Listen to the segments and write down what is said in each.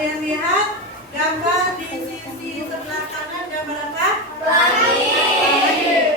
Kalian lihat gambar di sisi sebelah kanan gambar apa?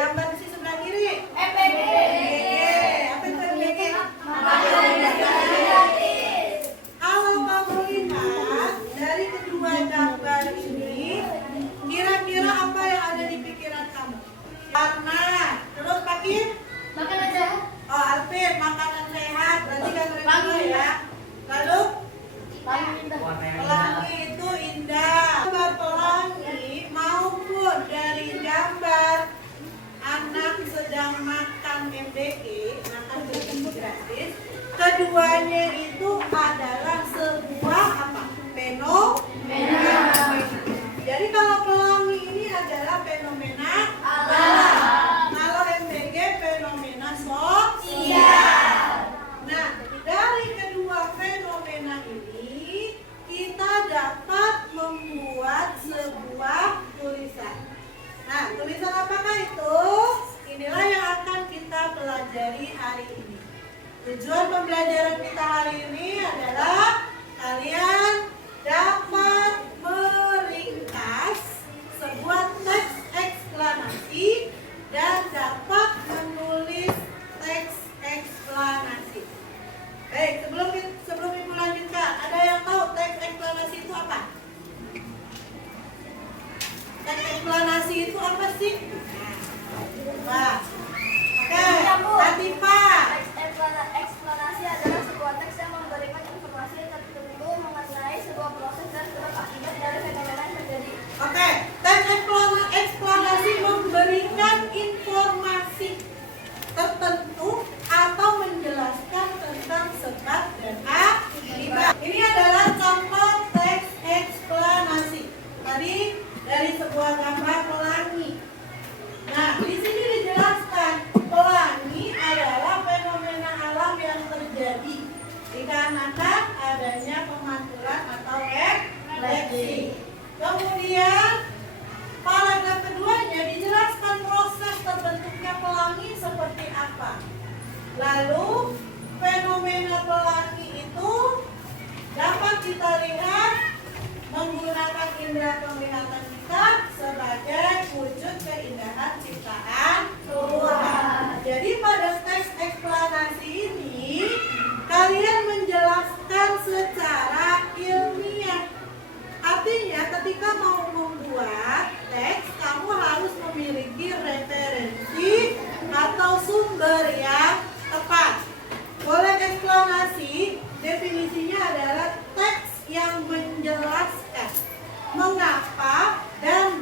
Gambar di sisi sebelah kiri? MBG. Apa itu MBG? Kalau kamu lihat dari kedua gambar ini, kira-kira apa yang ada di pikiran kamu? Warna, terus pakai? Makanan sehat. Oh, Alvin, makanan sehat. Berarti gambar kedua ya. Lalu? Pelangi itu indah. Gambar pelangi maupun dari gambar anak sedang makan MBG, makan MBG gratis, keduanya itu adalah sebuah apa? Fenomena. Jadi kalau pelangi ini adalah fenomena alam. Kalau MBG fenomena sosial. Nah, dari kedua fenomena ini kita dapat membuat sebuah tulisan. Nah, tulisan apakah itu? Inilah yang akan kita pelajari hari ini. Tujuan pembelajaran kita hari ini adalah kalian dapat meringkas sebuah teks eksplanasi dan dapat menulis teks eksplanasi. Baik, sebelum ibu lanjutkan, ada yang tahu teks eksplanasi itu apa? Teks eksplanasi itu apa sih? Nah, oke, Latifah. Eksplanasi adalah sebuah teks yang memberikan informasi tertentu mengenai sebuah proses dan sebab akibat dari fenomena yang terjadi. Oke, teks eksplanasi memberikan informasi tertentu atau menjelaskan tentang sebab dan akibat. Ini adalah contoh teks eksplanasi. Tadi dari sebuah gambar pelangi. Nah, di sini dijelaskan pelangi adalah fenomena alam yang terjadi dikarenakan adanya pemantulan atau refleksi. Kemudian paragraf keduanya dijelaskan proses terbentuknya pelangi seperti apa. Lalu fenomena pelangi itu dapat kita lihat menggunakan indera penglihatan kita sebagai wujud keindahan ciptaan Tuhan. Jadi pada teks eksplanasi ini kalian menjelaskan secara ilmiah. Artinya ketika mau membuat teks, kamu harus memiliki referensi atau sumber yang tepat. Boleh eksplanasi, definisinya adalah teks yang menjelaskan mengapa dan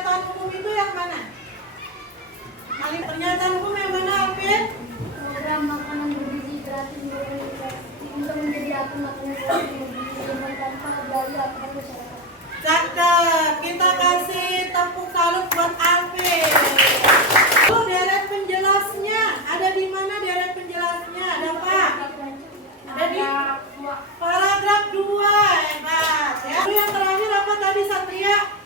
pernyataan umum itu yang mana? Pernyataan umum yang mana, Alvin? Program makanan bergizi gratis untuk menjadi akun makanan bergizi dengan tanpa dari aturan masyarakat. Cakep, kita kasih tepuk salut buat Alvin. Lalu deret penjelasnya, ada di mana deret penjelasnya? Ada apa? Ada di paragraf 2, hebat ya. Lalu yang terakhir apa tadi Satria?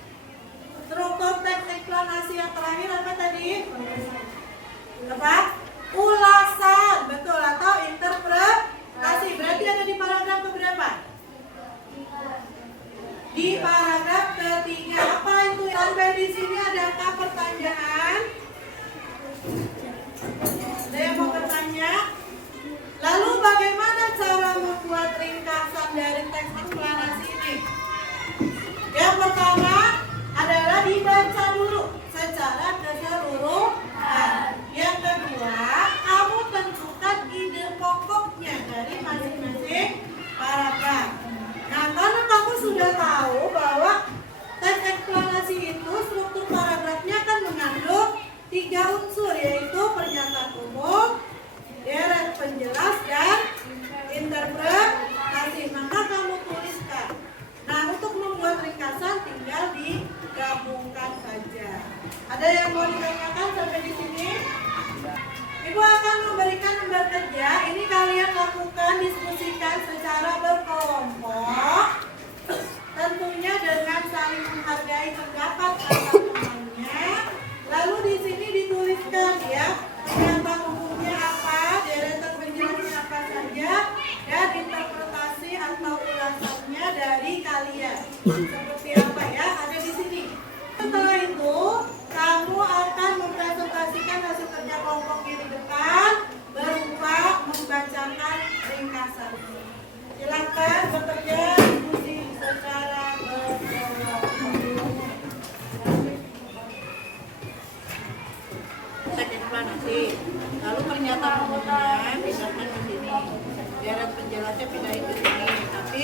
Struktur teks eksplanasi yang terakhir apa tadi? Apa? Ulasan, betul, atau interpretasi. Berarti ada di paragraf keberapa? Di paragraf ketiga. Apa itu? Sampai di sini adakah pertanyaan? Ada yang mau bertanya? Lalu bagaimana cara membuat ringkasan dari teks eksplanasi ini? Yang pertama adalah dibaca dulu secara keseluruhan. Yang kedua, kamu tentukan ide pokoknya dari masing-masing paragraf. Nah, karena kamu sudah tahu bahwa teks eksplanasi itu struktur paragrafnya kan mengandung 3 unsur, yaitu pernyataan umum, deret penjelas, dan interpretasi. Maka kamu tuliskan. Nah, untuk membuat ringkasan tinggal digabungkan saja. Ada yang mau ditanyakan sampai di sini? Ibu akan memberikan lembar kerja. Ini kalian lakukan, diskusikan secara berkelompok. Tentunya dengan saling menghargai pendapat antar temannya. Lalu di sini dituliskan ya, pernyataan umumnya apa, deretan penjelasnya apa saja, dan interpretasi atau ulasannya dari kalian. Seperti apa ya, ada di sini. Setelah itu, kamu akan mempresentasikan hasil kerja kelompok di depan berupa membacakan ringkasan. Silakan bekerja diskusi secara berkelompok. Teks eksplanasi. Lalu pernyataan umumnya pindahkan ke sini. Deret penjelasnya pindahin ke sini. Tapi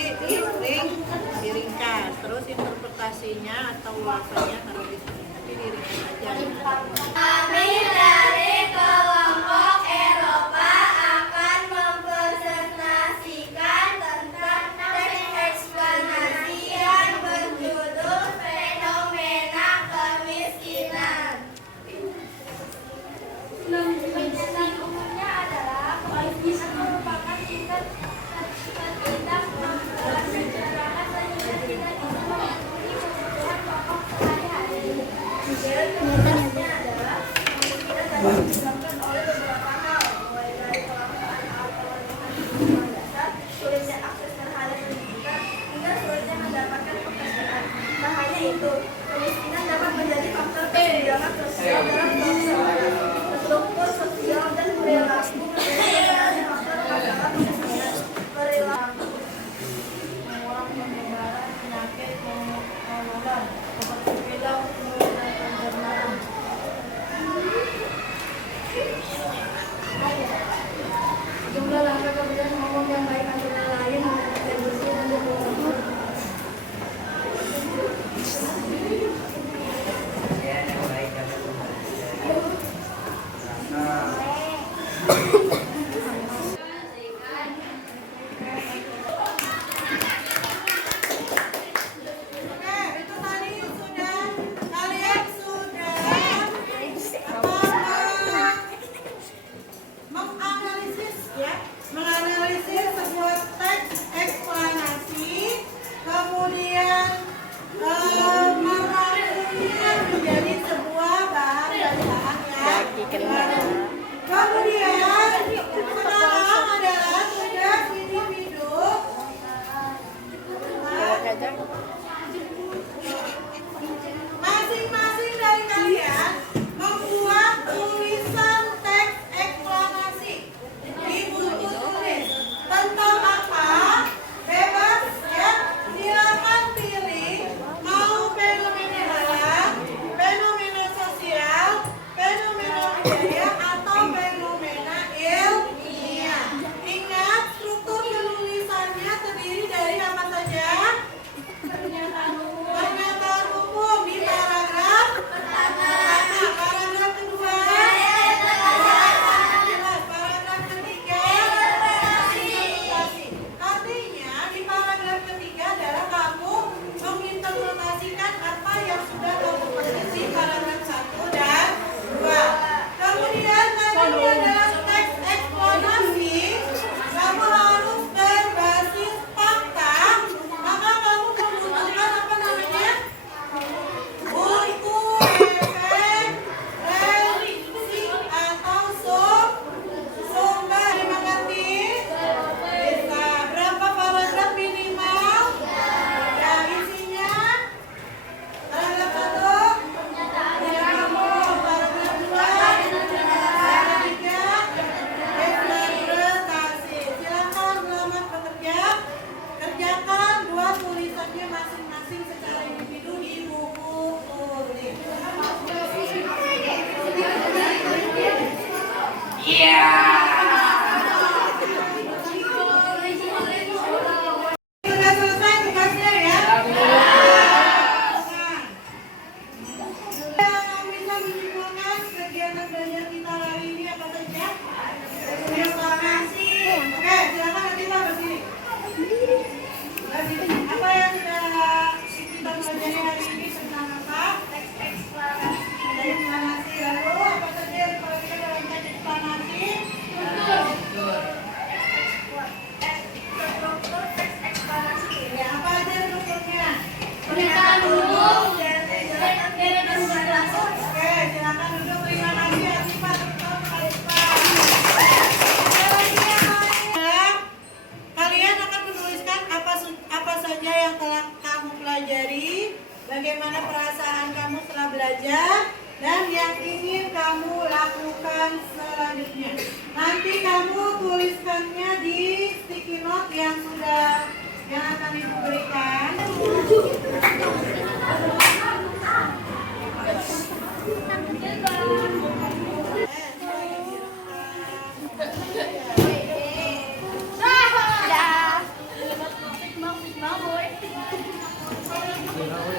diringkas. Terus interpretasinya atau ulasannya taruh di sini. Tapi diringkas aja. Kami dari kelompok Eropa akan mempresentasikan tentang teks eksplanasi yang berjudul Fenomena Kemiskinan. Pernyataan umumnya adalah kemiskinan merupakan tingkat terendah dalam masyarakat sehingga tidak bisa memenuhi kebutuhan pokok sehari-hari. Penjelasannya adalah kemiskinan dapat disebabkan oleh beberapa hal, mulai dari kelangkaan alat kebutuhan dasar, sulitnya akses terhadap pendidikan, hingga sulitnya mendapatkan pekerjaan. Tak hanya itu, kemiskinan dapat menjadi faktor kesenjangan sosial dalam kehidupan. Struktur sosial dan perilaku menjadi faktor masalah kemiskinan. Perilaku mengurangi penyebaran penyakit menular seperti pilek, flu, dan pencernaan. Jumlah langkah kebijakan umum yang baik antara lain mengenai bersih dan berkumpul. mempelajari bagaimana perasaan kamu setelah belajar dan yang ingin kamu lakukan selanjutnya. Nanti kamu tuliskannya di sticky note yang akan Ibu berikan. Dah.